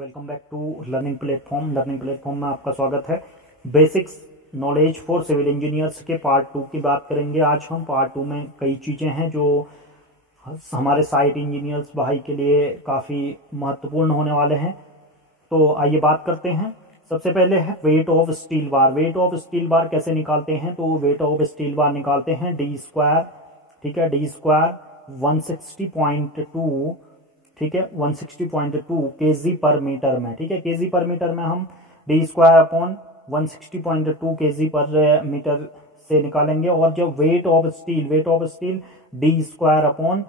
Welcome back to learning platform में आपका स्वागत है। Basics knowledge for civil engineers के पार्ट 2 की बात करेंगे आज हम। पार्ट 2 में कई चीज़ें हैं जो हमारे साइट इंजीनियर्स भाई के लिए काफ़ी महत्वपूर्ण होने वाले हैं। तो आइए बात करते हैं। सबसे पहले है weight of steel bar. Weight of steel bar कैसे निकालते हैं? तो वेट ऑफ स्टील बार निकालते हैं डी स्क्वायर, ठीक है, डी स्क्वायर 160.2, ठीक है, 160.2 केजी पर मीटर में, ठीक है, केजी पर मीटर में हम डी स्क्वायर अपॉन 160.2 केजी पर मीटर से निकालेंगे। और जो weight of steel D square upon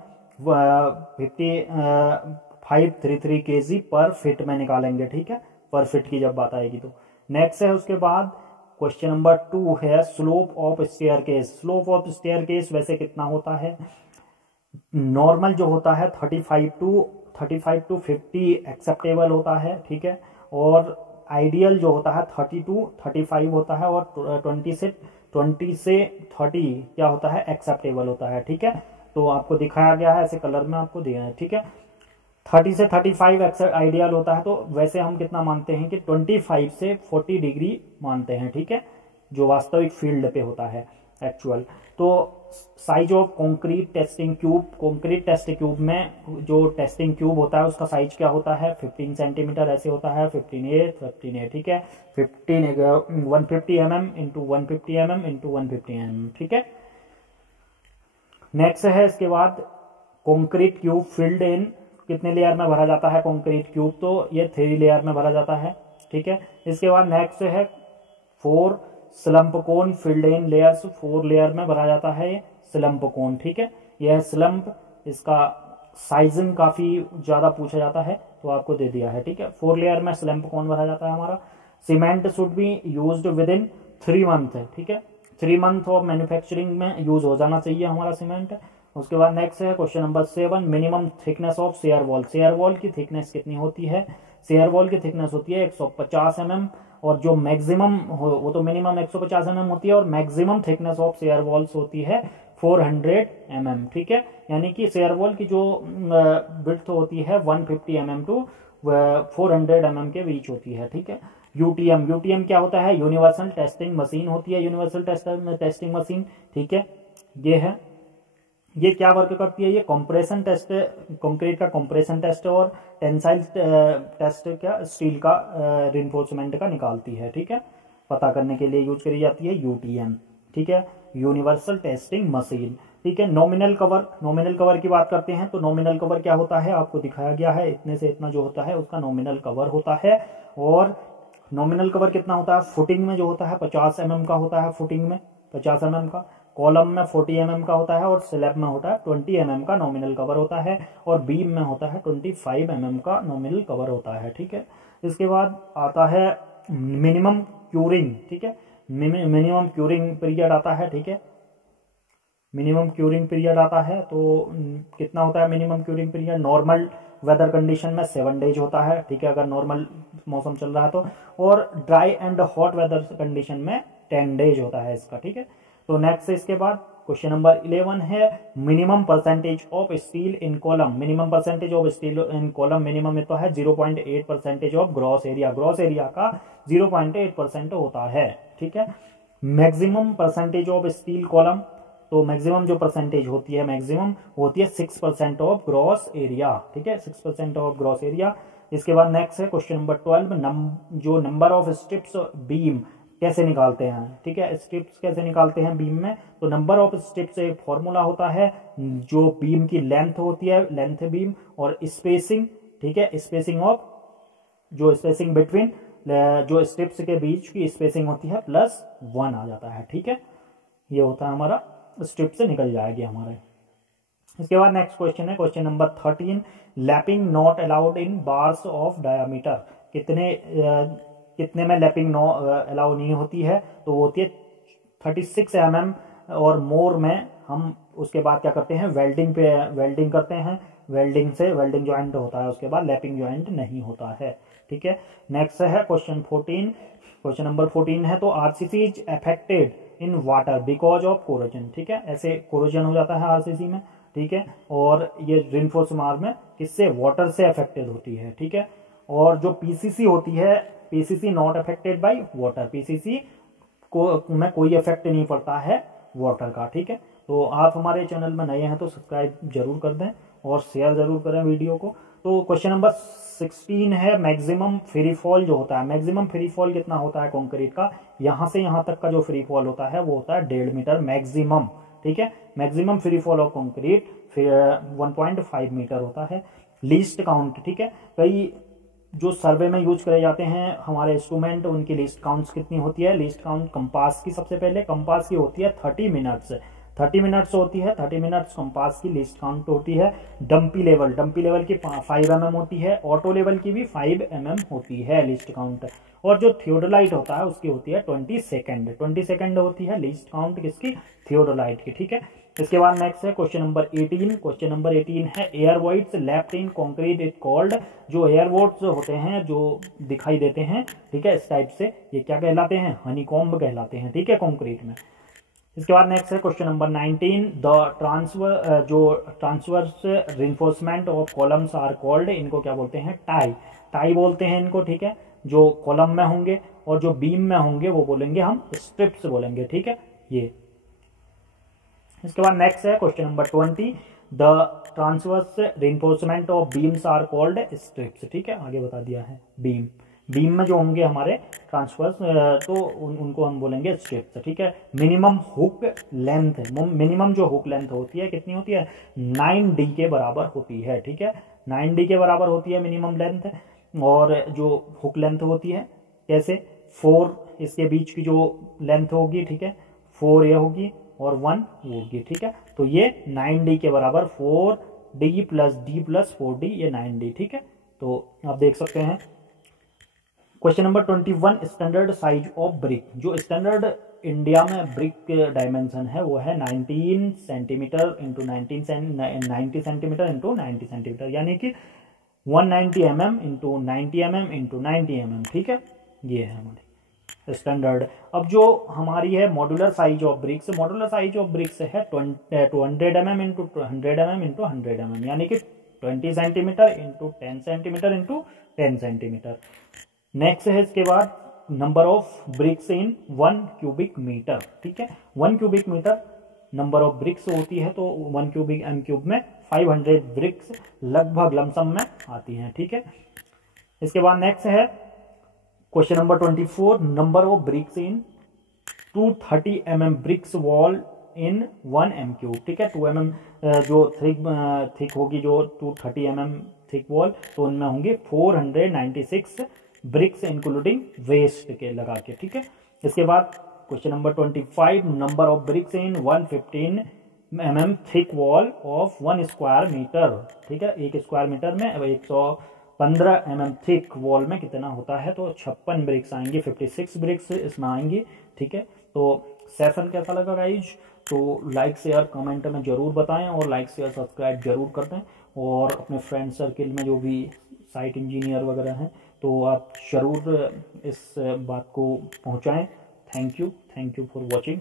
533 KG पर फिट में निकालेंगे, ठीक है, पर फिट की जब बात आएगी तो। नेक्स्ट है उसके बाद क्वेश्चन नंबर 2 है slope of staircase. Slope of staircase वैसे कितना होता है? नॉर्मल जो होता है 35 टू 50 एक्सेप्टेबल होता है, ठीक है, और आइडियल जो होता है 30 to 35 होता है, और 20 से 30 क्या होता है? एक्सेप्टेबल होता है, ठीक है। तो आपको दिखाया गया है ऐसे कलर में आपको दिया है, ठीक है। 30 से 35 आइडियल होता है, तो वैसे हम कितना मानते हैं कि 25 से 40 डिग्री मानते हैं, ठीक है, जो वास्तविक फील्ड पे होता है एक्चुअल। तो size of concrete testing cube, concrete test cube में जो टेस्टिंग क्यूब होता है उसका साइज क्या होता है? 15 सेंटीमीटर ऐसे होता है, 15A, ठीक है, 150 mm into 150 mm into 150 mm, ठीक है। नेक्स्ट है इसके बाद कंक्रीट क्यूब फिल्ड इन, कितने लेयर में भरा जाता है कंक्रीट क्यूब? तो ये 3 लेयर में भरा जाता है, ठीक है। इसके बाद नेक्स्ट है 4 slump cone filled in layers, 4 layer में भरा जाता है ये स्लम्प कोन, ठीक है। यह स्लम्प, इसका साइजिंग काफी ज्यादा पूछा जाता है तो आपको दे दिया है, ठीक है। 4 लेयर में स्लम्प कोन भरा जाता है हमारा। Cement should be used with in 3 month, ठीक है, 3 मंथ ऑफ मैन्युफैक्चरिंग में यूज हो जाना चाहिए हमारा सीमेंट। उसके बाद नेक्स्ट है question number 7 minimum thickness of share wall. Share wall की थिकनेस कितनी होती है? शेयर वॉल की थिकनेस होती है 150 mm, और जो मैक्सिमम वो तो मिनिमम 150 mm होती है, और maximum thickness of share walls होती है 400 mm, ठीक है। यानी कि शेयर वॉल की जो विड्थ होती है 150 mm टू 400 mm के बीच होती है, ठीक है। यूटीएम क्या होता है? यूनिवर्सल टेस्टिंग मशीन होती है, यूनिवर्सल टेस्टिंग मशीन, ठीक है। ये क्या वर्क करती है? ये कंप्रेशन टेस्ट, कंक्रीट का कंप्रेशन टेस्ट और टेंसाइल टेस्ट क्या स्टील का रिइंफोर्समेंट का निकालती है, ठीक है, पता करने के लिए यूज करी जाती है यूटीएम, ठीक है, यूनिवर्सल टेस्टिंग मशीन, ठीक है। नॉमिनल कवर की बात करते हैं तो नॉमिनल कवर क्या होता है? आपको दिखाया गया है, इतने से इतना जो होता है उसका नॉमिनल कवर होता है। और नॉमिनल कवर कितना होता है? फुटिंग में जो होता है 50 mm का होता है, फुटिंग में 50 mm का, कॉलम में 40 mm का होता है, और स्लैब में होता है 20 mm का नॉमिनल कवर होता है, और बीम में होता है 25 mm का नॉमिनल कवर होता है, ठीक है। इसके बाद आता है मिनिमम क्यूरिंग, ठीक है, मिनिमम क्यूरिंग पीरियड आता है, ठीक है, मिनिमम क्यूरिंग पीरियड आता है। तो कितना होता है minimum curing period? Normal weather condition में 7 days होता है, ठीक है, अगर नॉर्मल मौसम चल रहा है तो, और dry and hot weather condition में 10 days होता है इसका, ठीक है। तो नेक्स्ट इसके बाद क्वेश्चन नंबर 11 है minimum percentage of steel in column. Minimum percentage of steel in column, minimum में तो है 0.8% of gross area, gross area का 0.8% होता है, ठीक है। Maximum percentage of steel column, तो मैक्सिमम जो परसेंटेज होती है मैक्सिमम होती है 6% ऑफ ग्रॉस एरिया, ठीक है, 6% ऑफ ग्रॉस एरिया। इसके बाद नेक्स्ट है क्वेश्चन नंबर 12 जो नंबर ऑफ स्ट्रिप्स बीम कैसे निकालते हैं, ठीक है, स्ट्रिप्स कैसे निकालते हैं बीम में? तो नंबर ऑफ स्ट्रिप्स एक फॉर्मूला होता है, जो बीम की लेंथ होती है, लेंथ बीम, और स्पेसिंग, ठीक है, स्पेसिंग ऑफ, जो स्पेसिंग बिटवीन जो स्ट्रिप्स के बीच की स्पेसिंग होती है +1 आ जाता है, ठीक है। ये होता है हमारा स्ट्रिप से निकल जाएगी हमारे। इसके बाद नेक्स्ट क्वेश्चन है question number 13 lapping not allowed in bars of diameter. कितने में लैपिंग अलाउ नहीं होती है? तो वो होती है 36 mm और मोर में। हम उसके बाद क्या करते हैं? वेल्डिंग करते हैं, वेल्डिंग ज्वाइंट होता है, उसके बाद लैपिंग ज्वाइंट नहीं होता है, ठीक है। नेक्स्ट है क्वेश्चन 14, क्वेश्चन नंबर 14 है तो RCC is affected in water because of corrosion, ठीक है, ऐसे कोरोजन हो जाता है आरसीसी में, ठीक है, और ये रिइंफोर्स मार में किससे? वाटर से अफेक्टेड होती है, ठीक है। और जो पीसीसी होती है, PCC not affected by water, PCC को में कोई इफेक्ट नहीं पड़ता है वाटर का, ठीक है। तो आप हमारे चैनल में नए हैं तो सब्सक्राइब जरूर कर दें और शेयर जरूर करें वीडियो को। तो क्वेश्चन नंबर 16 है, मैक्सिमम फ्री फॉल जो होता है, मैक्सिमम फ्री फॉल कितना होता है कंक्रीट का, यहाँ से यहाँ तक का जो फ्री फॉल होता है वो होता है 1.5 मीटर मैक्सिमम, ठीक है। Maximum free fall of concrete 1.5 metre होता है। लीस्ट काउंट, ठीक है, कई जो सर्वे में यूज करे जाते हैं हमारे इंस्ट्रूमेंट, उनकी लीस्ट काउंट्स कितनी होती है। लीस्ट काउंट कंपास की, सबसे पहले कंपास की होती है 30 मिनट्स, 30 मिनट्स होती है, 30 मिनट्स कंपास की लीस्ट काउंट होती है। डंपी लेवल, डंपी लेवल की 5 mm होती है, ऑटो लेवल की भी 5 mm होती है लीस्ट काउंट। और जो थियोडोलाइट होता है उसकी होती है 20 सेकेंड, 20 सेकेंड होती है लीस्ट काउंट किसकी, थियोडोलाइट की, ठीक है। इसके बाद नेक्स्ट है क्वेश्चन नंबर 18, क्वेश्चन नंबर 18 है air voids left in concrete is called, जो एयर वॉइड्स होते हैं जो दिखाई देते हैं, ठीक है, इस टाइप से, ये क्या कहलाते हैं, हनीकॉम्ब कहलाते हैं, ठीक है, कंक्रीट में। इसके बाद नेक्स्ट है क्वेश्चन नंबर 19, द ट्रांसफर, जो transverse reinforcement of columns are called, इनको क्या बोलते हैं, टाई, टाई बोलते हैं इनको, ठीक है। जो कॉलम में होंगे और जो बीम में होंगे वो बोलेंगे हम स्ट्रिप्स बोलेंगे, ठीक है, ये। इसके बाद नेक्स्ट है question number 20, the transverse reinforcement of beams are called strips, ठीक है, आगे बता दिया है। बीम, बीम में जो होंगे हमारे ट्रांसवर्स तो उनको हम बोलेंगे स्ट्रिप्स, ठीक है। मिनिमम हुक लेंथ, मिनिमम जो हुक लेंथ होती है कितनी होती है, 9D के बराबर होती है, ठीक है, 9D के बराबर होती है मिनिमम लेंथ। और जो हुक लेंथ होती है कैसे, 4 इसके बीच की जो लेंथ होगी, ठीक है, 4 ये होगी और 1 होगी, ठीक है। तो ये 9D के बराबर 4D plus D plus 4D, ये 9D, ठीक है। तो आप देख सकते हैं। Question number 21, standard size of brick, जो स्टैंडर्ड इंडिया में ब्रिक डायमेंशन है वो है 19 centimetre into 90 centimetre into 90 centimetre, यानी कि 190 mm into 90 mm into 90 mm, ठीक है, ये है हमारी स्टैंडर्ड। अब जो हमारी है modular size of bricks, modular size of bricks है 200 mm into 100 mm into 100 mm, यानी कि 20 centimetre into 10 centimetre into 10 centimetre. Next है इसके बाद number of bricks in 1 cubic metre, ठीक है, 1 cubic metre number of bricks होती है, तो 1 क्यूबिक m क्यूब में 500 ब्रिक्स लगभग लमसम में आती हैं, ठीक है। इसके बाद नेक्स्ट है question number 24, number of bricks in 230 mm bricks wall in 1 m cube, ठीक है, 2 mm जो थिक होगी, जो 230 mm थिक वॉल, तो उनमें होंगे 496 ब्रिक्स इंक्लूडिंग वेस्ट के लगा के, ठीक है। इसके बाद question number 25, number of bricks in 115 mm thick wall of 1 square metre, ठीक है, 1 स्क्वायर मीटर में 115 mm थिक वॉल में कितना होता है, तो 56 ब्रिक्स आएंगे, 56 ब्रिक्स इसमें आएंगी, ठीक है। तो सेशन कैसा लगा गाइज, तो लाइक शेयर कमेंट में जरूर बताएं और लाइक शेयर सब्सक्राइब जरूर कर दें, और अपने फ्रेंड सर्किल में जो भी साइट इंजीनियर वगैरह हैं तो आप जरूर इस बात को पहुंचाएं। Thank you for watching.